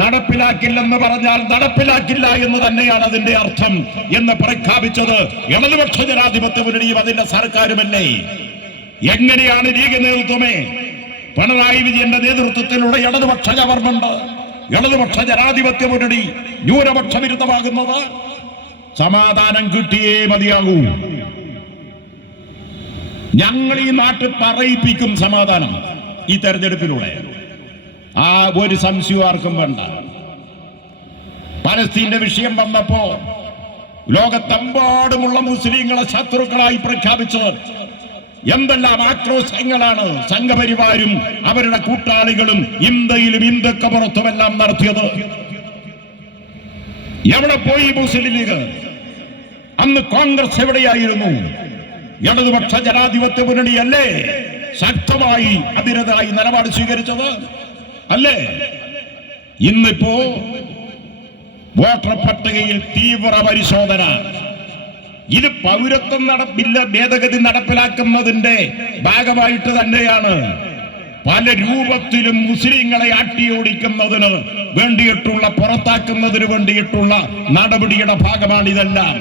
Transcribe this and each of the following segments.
നടപ്പിലാക്കില്ലെന്ന് പറഞ്ഞാൽ നടപ്പിലാക്കില്ല എന്ന് തന്നെയാണ് അതിന്റെ അർത്ഥം എന്ന് പ്രഖ്യാപിച്ചത് ഇടതുപക്ഷ ജനാധിപത്യ മുന്നണിയും അതിന്റെ സർക്കാരുമല്ലേ? എങ്ങനെയാണ് ലീഗ് നേതൃത്വമേ പിണറായി വിജയന്റെ നേതൃത്വത്തിലുള്ള ഇടതുപക്ഷ ഗവൺമെന്റ്, ഇടതുപക്ഷ ജനാധിപത്യ മുന്നണി ന്യൂനപക്ഷ വിരുദ്ധമാകുന്നത്? സമാധാനം കിട്ടിയേ മതിയാകൂ. ഞങ്ങൾ ഈ നാട്ടിൽ പറയിപ്പിക്കും സമാധാനം ഈ തെരഞ്ഞെടുപ്പിലൂടെ. ആ ഒരു സംശയവും ആർക്കും വേണ്ട. പലസ്തീന്റെ വിഷയം വന്നപ്പോ ലോകത്തെമ്പാടുമുള്ള മുസ്ലിങ്ങളെ ശത്രുക്കളായി പ്രഖ്യാപിച്ചത് എന്തെല്ലാം ആക്രോശങ്ങളാണ് സംഘപരിവാരും അവരുടെ കൂട്ടാളികളും ഇന്ത്യയിലും ഇന്ത്യക്ക് പുറത്തുമെല്ലാം നടത്തിയത്. എവിടെ പോയി മുസ്ലിം ലീഗ്? അന്ന് കോൺഗ്രസ് എവിടെയായിരുന്നു? ഇടതുപക്ഷ ജനാധിപത്യ മുന്നണിയല്ലേ ശക്തമായി അതിനെതിരായി നിലപാട് സ്വീകരിച്ചത്? അല്ലേ? ഇന്നിപ്പോ വോട്ടർ പട്ടികയിൽ തീവ്ര പരിശോധന. ഇത് പൗരത്വം ഭേദഗതി നടപ്പിലാക്കുന്നതിന്റെ ഭാഗമായിട്ട് തന്നെയാണ് പല രൂപത്തിലും മുസ്ലിങ്ങളെ ആട്ടിയോടിക്കുന്നതിന് വേണ്ടിയിട്ടുള്ള, പുറത്താക്കുന്നതിന് വേണ്ടിയിട്ടുള്ള നടപടിയുടെ ഭാഗമാണിതെല്ലാം.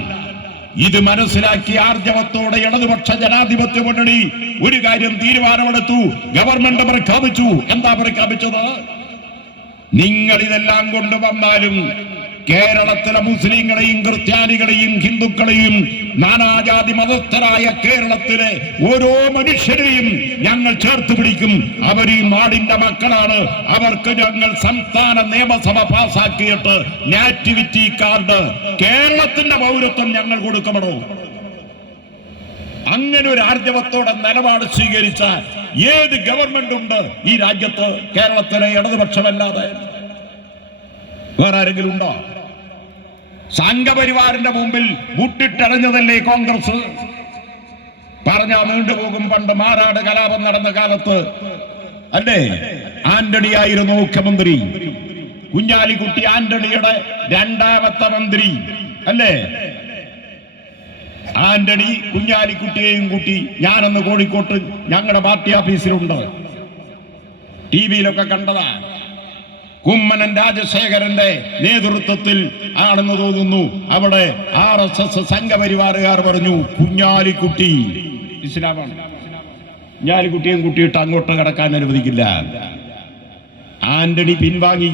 ഇത് മനസ്സിലാക്കി ആർജവത്തോടെ ഇടതുപക്ഷ ജനാധിപത്യ മുന്നണി ഒരു കാര്യം തീരുമാനമെടുത്തു. ഗവൺമെന്റ് പ്രഖ്യാപിച്ചു. എന്താ പ്രഖ്യാപിച്ചത്? നിങ്ങൾ ഇതെല്ലാം കൊണ്ടുവന്നാലും കേരളത്തിലെ മുസ്ലിങ്ങളെയും ക്രിസ്ത്യാനികളെയും ഹിന്ദുക്കളെയും നാനാജാതി മതസ്ഥരായ കേരളത്തിലെ ഓരോ മനുഷ്യരെയും ഞങ്ങൾ ചേർത്ത് പിടിക്കും. അവർ ഈ നാടിന്റെ മക്കളാണ്. അവർക്ക് ഞങ്ങൾ സംസ്ഥാന നിയമസഭ പാസാക്കിയിട്ട് നാറ്റിവിറ്റി കാർഡ്, കേരളത്തിന്റെ പൗരത്വം ഞങ്ങൾ കൊടുക്കണോ? അങ്ങനെ ഒരു ആർജവത്തോടെ നിലപാട് സ്വീകരിച്ച ഏത് ഗവൺമെന്റ് ഉണ്ട് ഈ രാജ്യത്ത്? കേരളത്തിലെ ഇടതുപക്ഷമല്ലാതെ വേറെ ആരെങ്കിലും ഉണ്ടോ? സംഘപരിവാറിന്റെ മുമ്പിൽ മുട്ടിട്ടടഞ്ഞതല്ലേ കോൺഗ്രസ്? പറഞ്ഞാ നീണ്ടുപോകും. പണ്ട് മാറാട് കലാപം നടന്ന കാലത്ത് അല്ലേ ആന്റണി ആയിരുന്നു മുഖ്യമന്ത്രി. കുഞ്ഞാലിക്കുട്ടി ആന്റണിയുടെ രണ്ടാമത്തെ മന്ത്രി അല്ലേ? ആന്റണി കുഞ്ഞാലിക്കുട്ടിയെയും കൂട്ടി ഞാനന്ന് കോഴിക്കോട്ട് ഞങ്ങളുടെ പാർട്ടി ഓഫീസിലുണ്ട്, ടിവിയിലൊക്കെ കണ്ടതാ. കുമ്മനം രാജശേഖരന്റെ നേതൃത്വത്തിൽ ആണെന്ന് തോന്നുന്നു അവിടെ RSS സംഘപരിവാറുകാർ പറഞ്ഞു കുഞ്ഞാലിക്കുട്ടി ഇസ്ലാമാണ്, കുഞ്ഞാലിക്കുട്ടിയും കൂട്ടിയിട്ട് അങ്ങോട്ട് കടക്കാൻ അനുവദിക്കില്ല. ആന്റണി പിൻവാങ്ങി.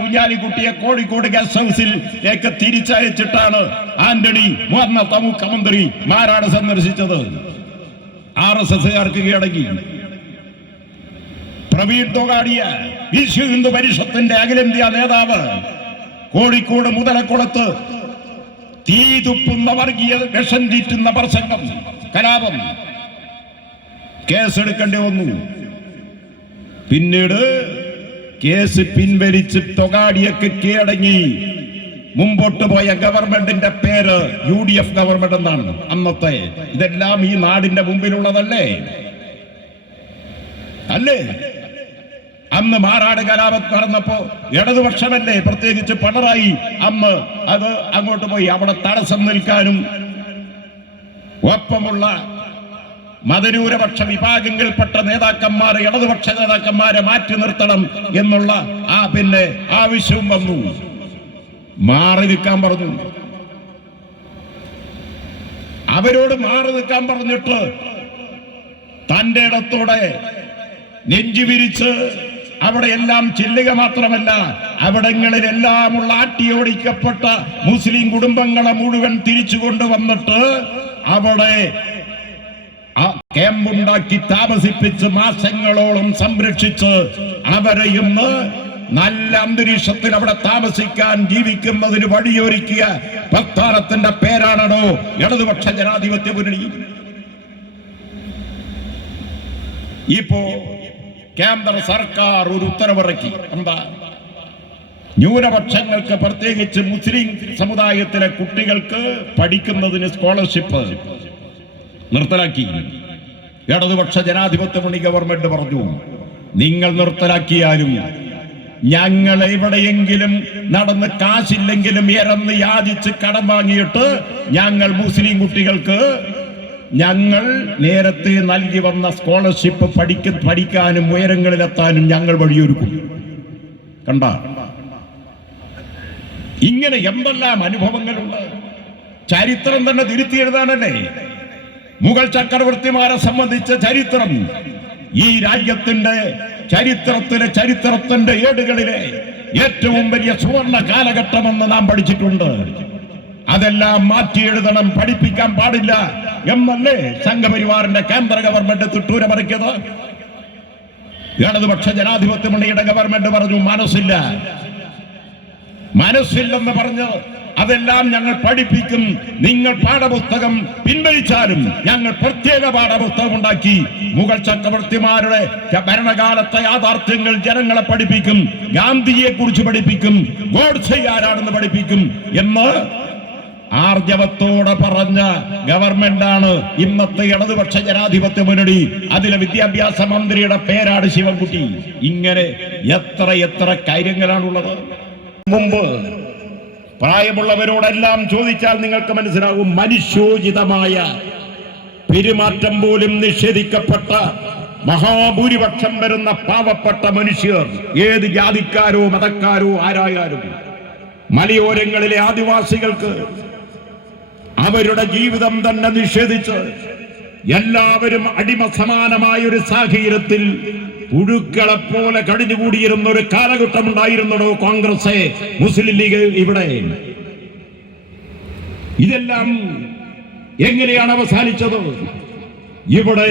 കുഞ്ഞാലിക്കുട്ടിയെ കോഴിക്കോട് ഗസ്റ്റ് ഹൗസിലേക്ക് തിരിച്ചയച്ചിട്ടാണ് ആന്റണി മുന്നത്തെ മുഖ്യമന്ത്രി മാറാട് സന്ദർശിച്ചത്. RSSകാർക്ക് കീഴടങ്ങി. പ്രവീൺ തൊഗാഡിയ വിശ്വ ഹിന്ദു പരിഷത്തിന്റെ അഖിലേന്ത്യാ നേതാവ് കോഴിക്കോട് മുതലക്കുളത്ത് തീ തുപ്പുന്ന വർഗീയ വിഷം തീറ്റുന്ന പ്രസംഗം, കലാപം, കേസെടുക്കേണ്ടി വന്നു. പിന്നീട് കേസ് പിൻവലിച്ച് തൊഗാഡിയക്ക് കീഴടങ്ങി. മുമ്പോട്ട് പോയ ഗവൺമെന്റിന്റെ പേര് UDF ഗവൺമെന്റ് എന്നാണ് അന്നത്തെ. ഇതെല്ലാം ഈ നാടിന്റെ മുമ്പിലുള്ളതല്ലേ? അല്ലേ? അന്ന് മാറാട് കലാപം നടന്നപ്പോ ഇടതുപക്ഷമല്ലേ, പ്രത്യേകിച്ച് പിണറായി അന്ന് അത് അങ്ങോട്ട് പോയി അവിടെ തടസ്സം നിൽക്കാനും ഒപ്പമുള്ള മതന്യൂനപക്ഷ വിഭാഗങ്ങളിൽപ്പെട്ട നേതാക്കന്മാരെ, ഇടതുപക്ഷ നേതാക്കന്മാരെ മാറ്റി നിർത്തണം എന്നുള്ള പിന്നെ ആവശ്യവും വന്നു. മാറി നിൽക്കാൻ പറഞ്ഞു. അവരോട് മാറി നിൽക്കാൻ പറഞ്ഞിട്ട് തന്റെ ഇടത്തോടെ നെഞ്ചു വിരിച്ച് അവിടെ എല്ലാം ചെല്ലുക മാത്രമല്ല, അവിടങ്ങളിലെല്ലാമുള്ള ആട്ടിയോടിക്കപ്പെട്ട മുസ്ലിം കുടുംബങ്ങളെ മുഴുവൻ തിരിച്ചു കൊണ്ടുവന്നിട്ട് അവിടെ ക്യാമ്പുണ്ടാക്കി താമസിപ്പിച്ച് മാസങ്ങളോളം സംരക്ഷിച്ച് അവരെ ഇന്ന് നല്ല അന്തരീക്ഷത്തിൽ അവിടെ താമസിക്കാൻ, ജീവിക്കുന്നതിന് വഴിയൊരുക്കിയ പ്രസ്ഥാനത്തിന്റെ പേരാണോ ഇടതുപക്ഷ ജനാധിപത്യ മുന്നണി? ഇപ്പോ കേന്ദ്ര സർക്കാർ ഒരു ഉത്തരവിറക്കി. എന്താ? ന്യൂനപക്ഷങ്ങൾക്ക്, പ്രത്യേകിച്ച് മുസ്ലിം സമുദായത്തിലെ കുട്ടികൾക്ക് പഠിക്കുന്നതിന് സ്കോളർഷിപ്പ് നിർത്തലാക്കി. ഇടതുപക്ഷ ജനാധിപത്യ മുന്നണി ഗവൺമെന്റ് പറഞ്ഞു, നിങ്ങൾ നിർത്തലാക്കിയാലും ഞങ്ങൾ എവിടെയെങ്കിലും നടന്ന് കാശില്ലെങ്കിലും ഇരന്ന് യാചിച്ച് കടം വാങ്ങിയിട്ട് ഞങ്ങൾ മുസ്ലിം കുട്ടികൾക്ക് ഞങ്ങൾ നേരത്തെ നൽകി വന്ന സ്കോളർഷിപ്പ് പഠിക്കാനും ഉയരങ്ങളിലെത്താനും ഞങ്ങൾ വഴിയൊരുക്കും. കണ്ട, ഇങ്ങനെ എന്തെല്ലാം അനുഭവങ്ങളുണ്ട്. ചരിത്രം തന്നെ തിരുത്തി എഴുതാനല്ലേ മുഗൾ ചക്രവർത്തിമാരെ സംബന്ധിച്ച ചരിത്രം ഈ രാജ്യത്തിന്റെ ചരിത്രത്തിന്റെ ഏടുകളിലെ ഏറ്റവും വലിയ സുവർണ കാലഘട്ടമെന്ന് നാം പഠിച്ചിട്ടുണ്ട്. അതെല്ലാം മാറ്റി എഴുതണം, പഠിപ്പിക്കാൻ പാടില്ല എന്നല്ലേ സംഘപരിവാറിന്റെ കേന്ദ്ര ഗവൺമെന്റ് തിട്ടൂര മറിക്കത്. ഇടതുപക്ഷ ജനാധിപത്യ മുന്നണിയുടെ ഗവൺമെന്റ് പറഞ്ഞു മനസ്സില്ലെന്ന് പറഞ്ഞ് അതെല്ലാം ഞങ്ങൾ പഠിപ്പിക്കും, നിങ്ങൾ പാഠപുസ്തകം പിൻവലിച്ചാലും ഞങ്ങൾ പ്രത്യേക പാഠപുസ്തകം ഉണ്ടാക്കി മുഗൾ ചക്രവർത്തിമാരുടെ ഭരണകാലത്തെ യാഥാർത്ഥ്യങ്ങൾ ജനങ്ങളെ പഠിപ്പിക്കും, ഗാന്ധിയെ കുറിച്ച് പഠിപ്പിക്കും, ഗോഡ്സെ ആരാണെന്ന് പഠിപ്പിക്കും എന്ന് ആർജവത്തോടെ പറഞ്ഞ ഗവൺമെന്റാണ് ഇന്നത്തെ ഇടതുപക്ഷ ജനാധിപത്യ മുന്നണി. അതിലെ വിദ്യാഭ്യാസ മന്ത്രിയുടെ പേരാണ് ശിവൻകുട്ടി. ഇങ്ങനെ എത്ര കാര്യങ്ങളാണുള്ളത്. മുമ്പ് പ്രായമുള്ളവരോടെല്ലാം ചോദിച്ചാൽ നിങ്ങൾക്ക് മനസ്സിലാകും, മനുഷ്യോചിതമായ പെരുമാറ്റം പോലും നിഷേധിക്കപ്പെട്ട മഹാഭൂരിപക്ഷം വരുന്ന പാവപ്പെട്ട മനുഷ്യർ, ഏത് ജാതിക്കാരോ മതക്കാരോ ആരായാലും, മലയോരങ്ങളിലെ ആദിവാസികൾക്ക് അവരുടെ ജീവിതം തന്നെ നിഷേധിച്ച് എല്ലാവരും അടിമ സമാനമായ ഒരു സാഹചര്യത്തിൽ പുഴുക്കളെ പോലെ കഴിഞ്ഞുകൂടിയിരുന്ന ഒരു കാലഘട്ടം ഉണ്ടായിരുന്നടോ കോൺഗ്രസ്, മുസ്ലിം ലീഗ്. ഇവിടെ ഇതെല്ലാം എങ്ങനെയാണ് അവസാനിച്ചത്? ഇവിടെ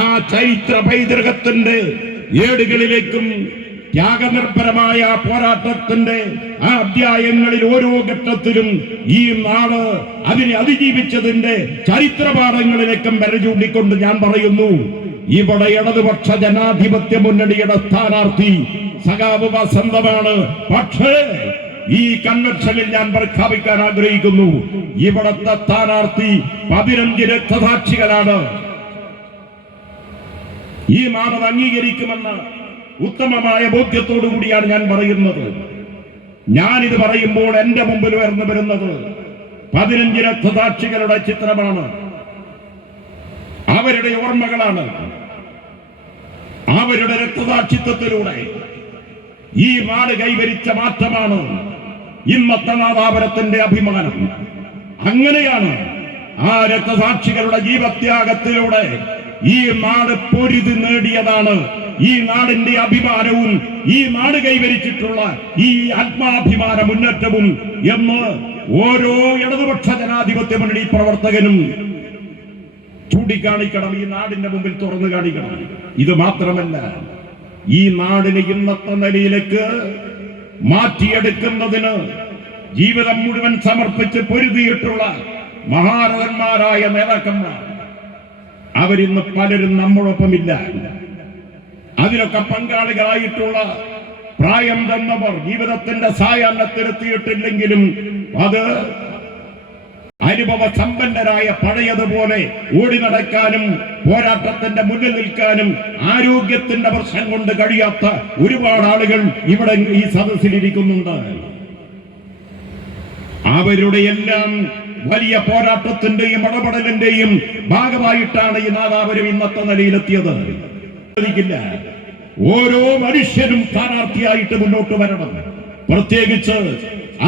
ആ ചരിത്ര പൈതൃകത്തിന്റെ ഏടുകളിലേക്കും ത്യാഗനിർഭരമായ പോരാട്ടത്തിന്റെ ആ അധ്യായങ്ങളിൽ ഓരോ ഘട്ടത്തിലും ഈ നാട് അതിനെ അതിജീവിച്ചതിന്റെ ചരിത്രപാഠങ്ങളിലേക്കും വര ചൂണ്ടിക്കൊണ്ട് ഞാൻ പറയുന്നു, ഇവിടെ ഇടതുപക്ഷ ജനാധിപത്യ മുന്നണിയുടെ സ്ഥാനാർത്ഥി സഖാവ് വസന്തമാണ്. പക്ഷേ ഈ കൺവെൻഷനിൽ ഞാൻ പ്രഖ്യാപിക്കാൻ ആഗ്രഹിക്കുന്നു, ഇവിടത്തെ സ്ഥാനാർത്ഥി 15 രക്തസാക്ഷികളാണ്. ഈ നാട് അംഗീകരിക്കുമെന്ന് ഉത്തമമായ ബോധ്യത്തോടു കൂടിയാണ് ഞാൻ പറയുന്നത്. ഞാനിത് പറയുമ്പോൾ എന്റെ മുമ്പിൽ ഉയർന്നു വരുന്നത് 15 രക്തസാക്ഷികളുടെ ചിത്രമാണ്, അവരുടെ ഓർമ്മകളാണ്. അവരുടെ രക്തസാക്ഷിത്വത്തിലൂടെ ഈ നാട് കൈവരിച്ച മാറ്റമാണ് ഇന്നത്തെ നാദാപുരത്തിന്റെ അഭിമാനം. അങ്ങനെയാണ് ആ രക്തസാക്ഷികളുടെ ജീവത്യാഗത്തിലൂടെ ഈ നാട് പൊരുതി നേടിയതാണ് ഈ നാടിന്റെ അഭിമാനവും ഈ നാട് കൈവരിച്ചിട്ടുള്ള ഈ ആത്മാഭിമാന മുന്നേറ്റവും എന്ന് ഓരോ ഇടതുപക്ഷ ജനാധിപത്യ മുന്നണി പ്രവർത്തകനും ചൂണ്ടിക്കാണിക്കണം, ഈ നാടിന്റെ മുമ്പിൽ തുറന്നു കാണിക്കണം. ഇത് മാത്രമല്ല, ഈ നാടിനെ ഇന്നത്തെ നിലയിലേക്ക് മാറ്റിയെടുക്കുന്നതിന് ജീവിതം മുഴുവൻ സമർപ്പിച്ച് പൊരുതിയിട്ടുള്ള മഹാരഥന്മാരായ നേതാക്കന്മാർ, അവരിന്ന് പലരും നമ്മോടൊപ്പമില്ല. അതിലൊക്കെ പങ്കാളികളായിട്ടുള്ള പ്രായം തന്നവർ ജീവിതത്തിന്റെ സായാഹ്നത്തിലെത്തിയിട്ടില്ലെങ്കിലും അത് അനുഭവ സമ്പന്നരായ പഴയതുപോലെ ഓടി നടക്കാനും പോരാട്ടത്തിന്റെ മുന്നിൽ നിൽക്കാനും ആരോഗ്യത്തിന്റെ പ്രശ്നം കൊണ്ട് കഴിയാത്ത ഒരുപാട് ആളുകൾ ഇവിടെ ഈ സദസ്സിലിരിക്കുന്നുണ്ട്. അവരുടെ എല്ലാം വലിയ പോരാട്ടത്തിന്റെയും ഇടപെടലിന്റെയും ഭാഗമായിട്ടാണ് ഈ നാദാപുരം ഇന്നത്തെ നിലയിലെത്തിയത്. ഓരോ മനുഷ്യരും സ്ഥാനാർത്ഥിയായിട്ട് മുന്നോട്ട് വരണം. പ്രത്യേകിച്ച്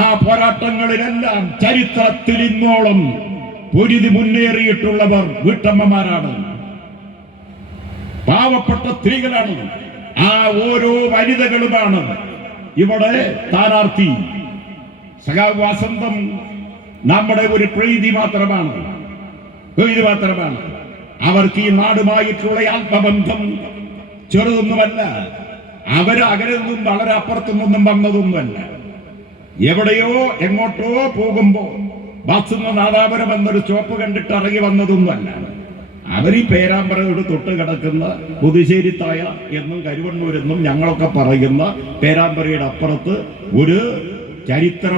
ആ പോരാട്ടങ്ങളിലെല്ലാം ചരിത്രത്തിൽ ഇന്നോളം പൊരുതി മുന്നേറിയിട്ടുള്ളവർ വീട്ടമ്മമാരാണ്, പാവപ്പെട്ട സ്ത്രീകളാണ്, ആ ഓരോ വനിതകളുമാണ് ഇവിടെ സ്ഥാനാർത്ഥി. സഖാവ് വസന്തം നമ്മുടെ ഒരു പ്രീതി മാത്രമാണ്. അവർക്ക് ഈ നാടുമായിട്ടുള്ള ആത്മബന്ധം ചെറുതൊന്നുമല്ല. അവര് അകലെ നിന്നും വളരെ അപ്പുറത്തുനിന്നും വന്നതൊന്നുമല്ല. എവിടെയോ എങ്ങോട്ടോ പോകുമ്പോ ബസ്സിന്ന് നാദാപുരം എന്നൊരു സ്റ്റോപ്പ് കണ്ടിട്ട് ഇറങ്ങി വന്നതൊന്നുമല്ല. അവരീ പേരാമ്പ്രയോട് തൊട്ട് കിടക്കുന്ന പുതുശ്ശേരിത്തായ എന്നും കരുവണ്ണൂരെന്നും ഞങ്ങളൊക്കെ പറയുന്ന പേരാമ്പ്രയുടെ അപ്പുറത്ത് ഒരു ചരിത്രം